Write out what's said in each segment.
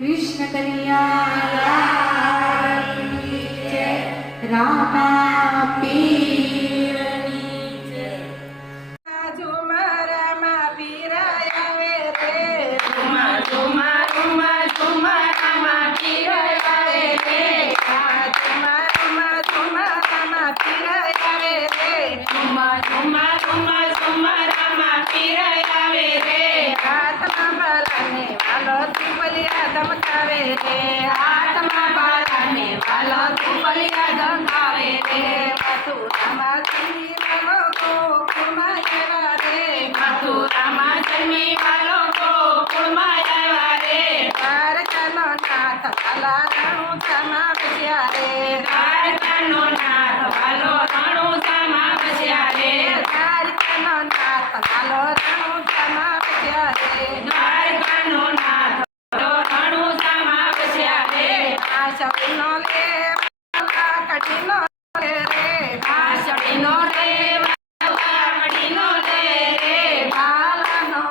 कृष्ण कन्हैया जय रामा पीरनी जय। झुमरा मा पीराया वे रे झुमा झुमा झुमा झुमरा मा पीराया वे रे झुमा झुमा झुमरा मा पीराया वे रे झुमा झुमा झुमा झुमरा मा पीराया वे रे हाथमा बालाने वालो तुपलिया धमकावे रे हाथमा बालाने वालो तुपलिया धमकावे रे मथुरामा जन्मी वालो गोकुळमा આવ્યા રે મથુરામાં જન્મી વાલો ગોકુળમાં આવ્યા રે દ્વારકાનો નાથ વાલા રણુજામાં વસ્યા રે દ્વારકાનો નાથ વાલો રણુજામાં વસ્યા રે દ્વારકાનો નાથ વાલો રણુજામાં વસ્યા રે દ્વારકાનો નાથ વાલો રણુજામાં વસ્યા રે આશડીનો લે કડીનો લે રે આશડીનો રે કડીનો લે રે બાલાનો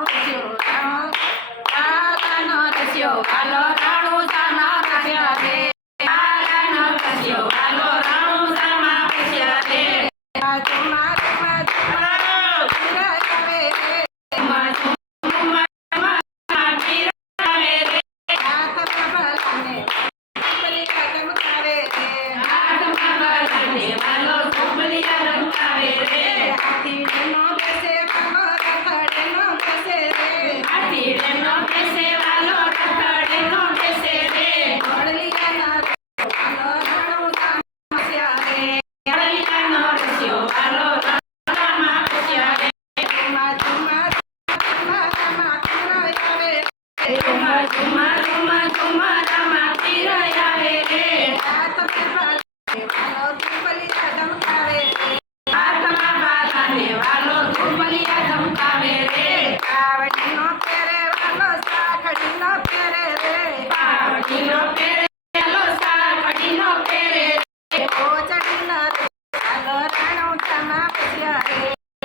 રસ્યો વાલો રણુજામાં વસ્યા રે બાલાનો રસ્યો વાલો રણુજામાં વસ્યા રે ઝુમા ઝુમા ઝુમા પીરાયા વે રે ઝુમા ઝુમા ઝુમા પીરાયા વે રે હાથમાં બાલાને ઝુંપલિયા ધમકાવે રે હાથમાં બાલાને વાલો ઝુંપલિયા ધમકાવે રે હાથીડેનો બેસે વાલો રથડેનો બેસે રે હાથીડેનો બેસે વાલો રથડેનો બેસે રે ઘોડલિયાના વાલો રણુજામાં વસ્યા રે ઘોડલિયાનો રસ્યો વાલો રણુજામાં વસ્યા રે ઝુમા ઝુમા ઝુમા રામા પીરાયા વે રે ઝુમા ઝુમા ઝુમા ઝુમા રામા પીરાયા વે રે હાથમાં બાલાને વાલો ઝુંપલિયા ધમકાવે રે હાથમાં બાલાને વાલો ઝુંપલિયા ધમકાવે રે કાવડીનો પહેરે વાલો સાખડીનો પહેરે રે કાવડીનો પહેરે વાલો સાખડીનો પહેરે રે ઓચડીનો વાલો રણુજામાં વસ્યા રે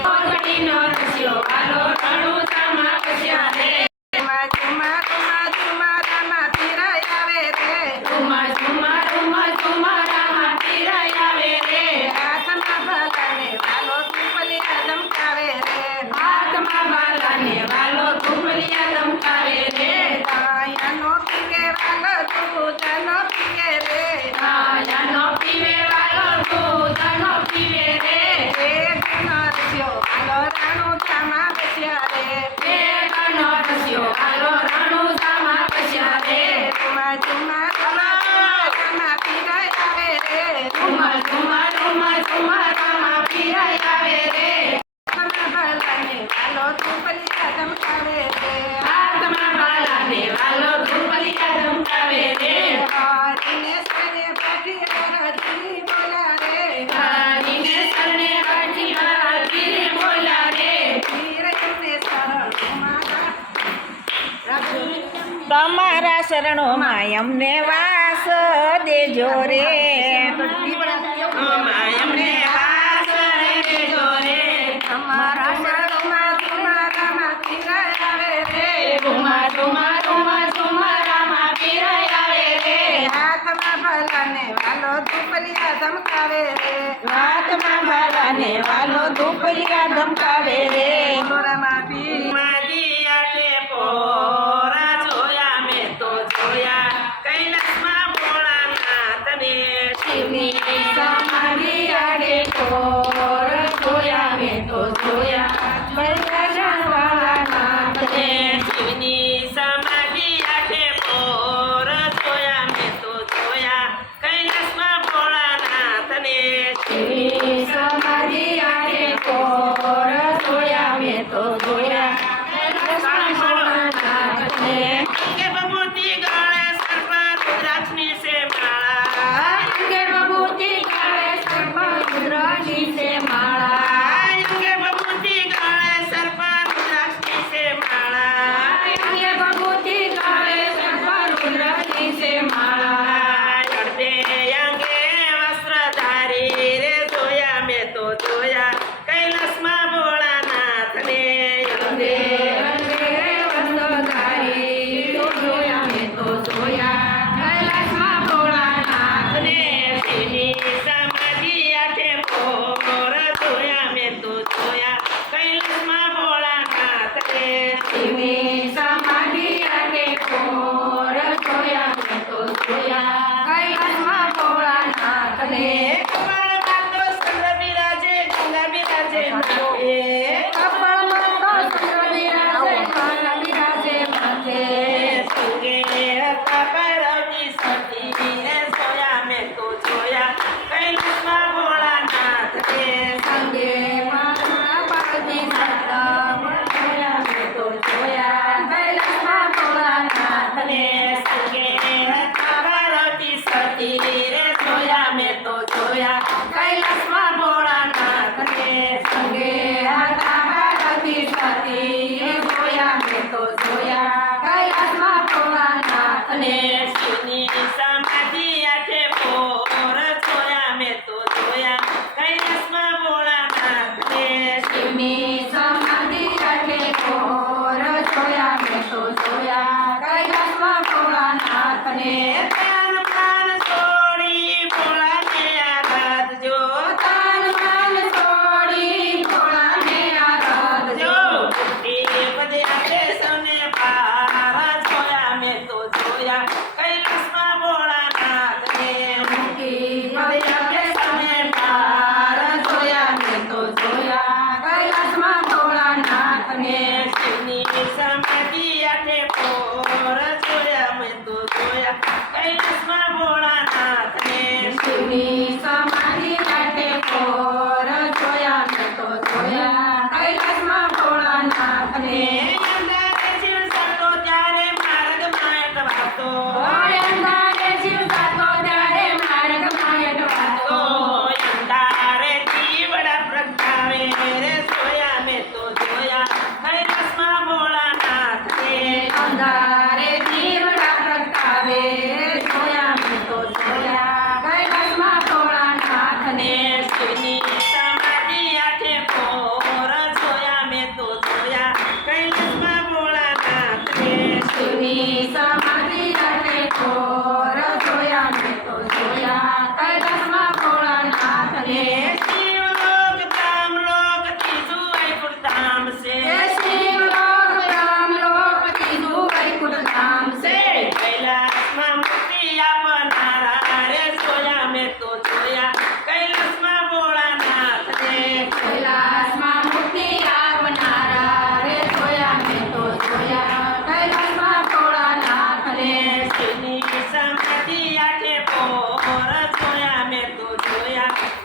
ઓચડીનો રસ્યો વાલો રણુજામાં વસ્યા રે ઝુમા ઝુમા ઝુમા ઝુમા રામા પીરાયા વે રે ઝુમા ઝુમા ઝુમા ઝુમા રામા પીરાયા વે રે હાથમાં બાલાને વાલો ઝુંપલિયા ધમકાવે રે હાથમાં બાલાને વાલો ઝુંપલિયા ધમકાવે રે દાયાનો પીવે વાલો દૂધનો પીવે રે દાયાનો પીવે વાલો દૂધનો પીવે રે વેગનો રસ્યો વાલો રણુજામાં વસ્યા રે વેગનો રસ્યો વાલો રણુજામાં વસ્યા રે ઝુમા ઝુમા ઝુમા રામા પીરાયા વે રે ઝુમા ઝુમા ઝુમા ઝુમા રામા પીરાયા વે રે હાથમાં બાલાને વાલો ઝુંપલિયા ધમકાવે રે હાથમાં બાલાને વાલો ઝુંપલિયા ધમકાવે રે હરીને શરણે બેઠી હરજી બોલા રે હરીને શરણે બેઠી હરજી બોલા રે વીર એમને શરણ મારા તમારા શરણોમાં અમને વાસ દેજો રે અમને વાસ દેજો રે તમારા શરણોમાં તમારામાં પીરાયા વે રે ઝુમા ઝુમા ઝુમા ઝુમા રામા પીરાયા વે રે હાથમાં બાલાને વાલો ઝુંપલિયા ધમકાવે રે હાથમાં બાલાને વાલો ધૂપલિયા ધમકાવે રે રામા પીરાયા પોરા જોયા મેં તો જોયા કૈલાસમાં ભોળાનાથને શિવની સમાધિ આડે પોર જોયા મેં તો જોયા કૈલાસવાળાનાથને શિવની સમાધિ આડે પોર જોયા મેં તો જોયા કૈલાસમાં ભોળાનાથને શિવની સમાધિ આડે પોર જોયા મેં તો જોયા અને શિવની સમાધિ આઠે પોર જોયા મેં તો જોયા કૈલાસમાં ભોળાનાથને શિવની સમાધિ આઠે પોર જોયા મેં તો જોયા કૈલાસમાં ભોળાનાથને ધ્યાન પ્રાણ છોડી ભોળાને આરાધજો તન મન છોડી ભોળાને આરાધજો એ બધે આટે સૌને પાર જોયા મેં તો જોયા કૈલાસમાં ભોળાનાથને મૂકી બધે આપણે સૌને પાર જોયા મેં તો જોયા કૈલાસમાં ભોળાનાથને શિવની સમાધિ આઠે પોર જોયા મેં તો જોયા કૈલાસમાં ભોળાનાથને શિવની સમાધિ આઠે પોર જોયા મેં તો જોયા કૈલાસમાં ભોળાનાથને અંધારે શિવ સંતો ત્યારે માર્ગમાં અટવાતો અંધારે જીવતો ત્યારે માર્ગમાં અટવાતો અંધારે દીવડા પ્રગટાવે રે જોયા મેં તો જોયા કૈલાસમાં ભોળાનાથને અંધારે દીવડા પ્રગટાવે જોયા મેં તો જોયા કૈલાસમાં ભોળાનાથને શિવની સમાધિ આઠે પોર જોયા મેં તો જોયા કૈલાસમાં ભોળાનાથને શિવની સમાધિ આઠે પોર જોયા મેં તો જોયા કૈલાસમાં ભોળાનાથને શિવલોક ધામલોક ત્રીજું વૈકુંઠ ધામ છે શિવલોક રામલોક ત્રીજું વૈકુંઠ ધામ છે કૈલાસમાં મુક્તિ આપનારા રે જોયા મેં તો જોયા કૈલાસમાં ભોળાનાથને કૈલાસમાં મુક્તિ આપનારા રે જોયા મેં તો જોયા કૈલાસમાં ભોળાનાથને શિવની સમાધિ આઠે પોર જોયા મેં તો જોયા